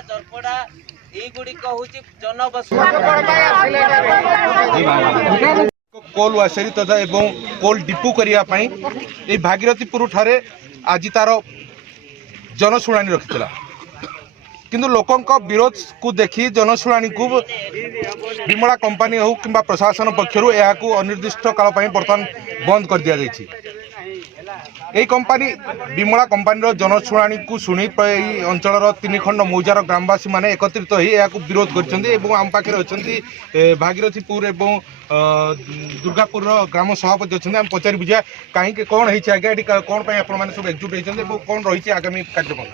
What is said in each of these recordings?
जरपड़ा एगुड़िक हूँ जनबसति कोल वासेरी तथा एवं कोल डिपो करने भागीरथीपुर ठारे आज तार जनशुणाणी रखिला किंतु लोकों विरोध को देखी जनशुणाणी को विमला कंपनी हो कि प्रशासन पक्षर यह अनिर्दिष्ट काल बर्तमान बंद कर दि जाएगी। यही कंपनी विमला कंपनी जनशुणाणी को शुणी अंचल 3 खंड मौजार ग्रामवासी मैंने एकत्रित हो विरोध कर आम पाखे अच्छा भागीरथीपुर एवं दुर्गापुर ग्राम सभापति अच्छा आम पचारि बुझा कहीं कौन है आगे कौन आप सब एकजुट होती कौन रही आगामी कार्यक्रम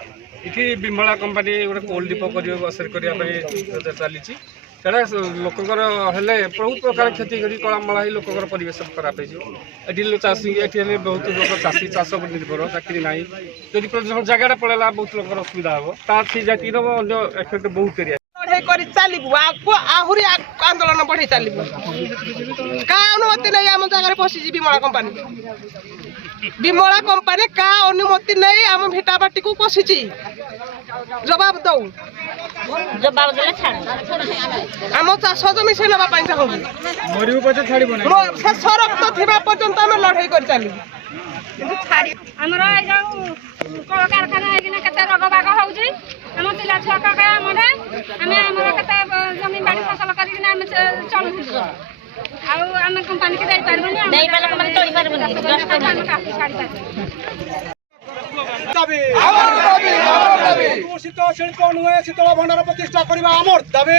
ये विमला कंपनी गोटे कोल डिपो करने चली सेटा लोकंर हेले बहुत प्रकार क्षति करी कलामला ही लोकंर परिवेश खराब हो चाषी ये बहुत लोग चाषी चाष पर निर्भर चाकरी ना जदि जगह पड़ेगा बहुत लोग असुविधा हम ता जाति एफेक्ट बहुत चलू आहरी आंदोलन बढ़े चलू क्या अनुमति नहीं आम जगह पशिची विमला कंपनी क्या अनुमति नहीं आम भिटाबाटी को पशिची जवाब दौ आम चाष जमी से नापी चाहूँ शेष रक्त थी पर्यंत आम लड़ाई कर चलू आमर कलकारखाना केते रोग बाग होउची हम पिला छुआ कामरे आमर केते जमीन बाड़ी फसल करके चलुथि आम कंपनी के दे पारबनी दूषित शिल्प नुहे शीतल भंडार प्रतिष्ठा करवा आमर दाबी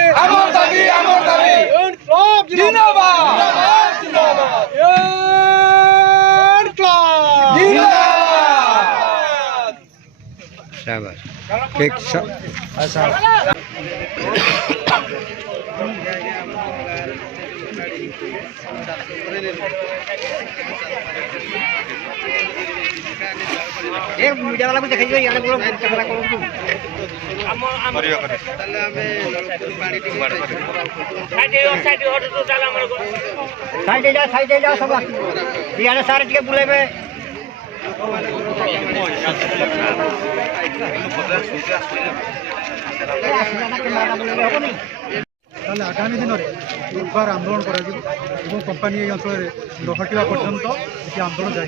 मीडिया वाला देखिए कैमरा साइड जा सब इे सारे टे बुलेबे आगामी दिन में दुर्बार आंदोलन कर कंपानी अंचल नहटिवा पर्यंत आंदोलन जाए